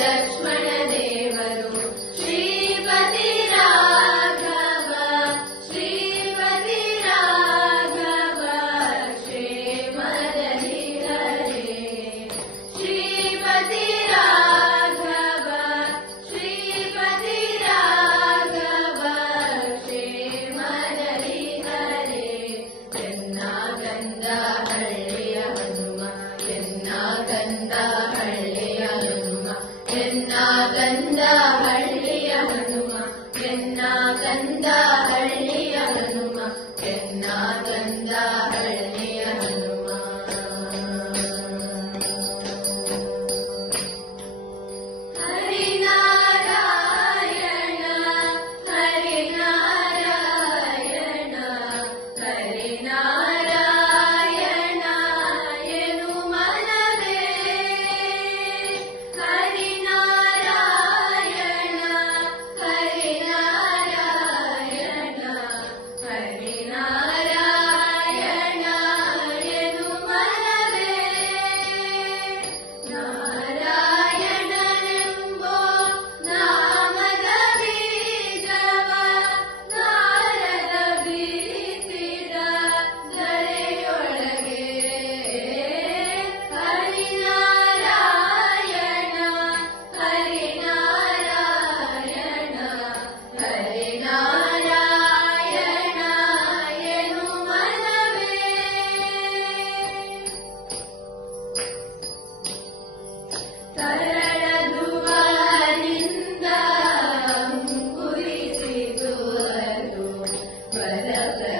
लक्ष्मणे। கண்ணா கண்ணா Philadelphia.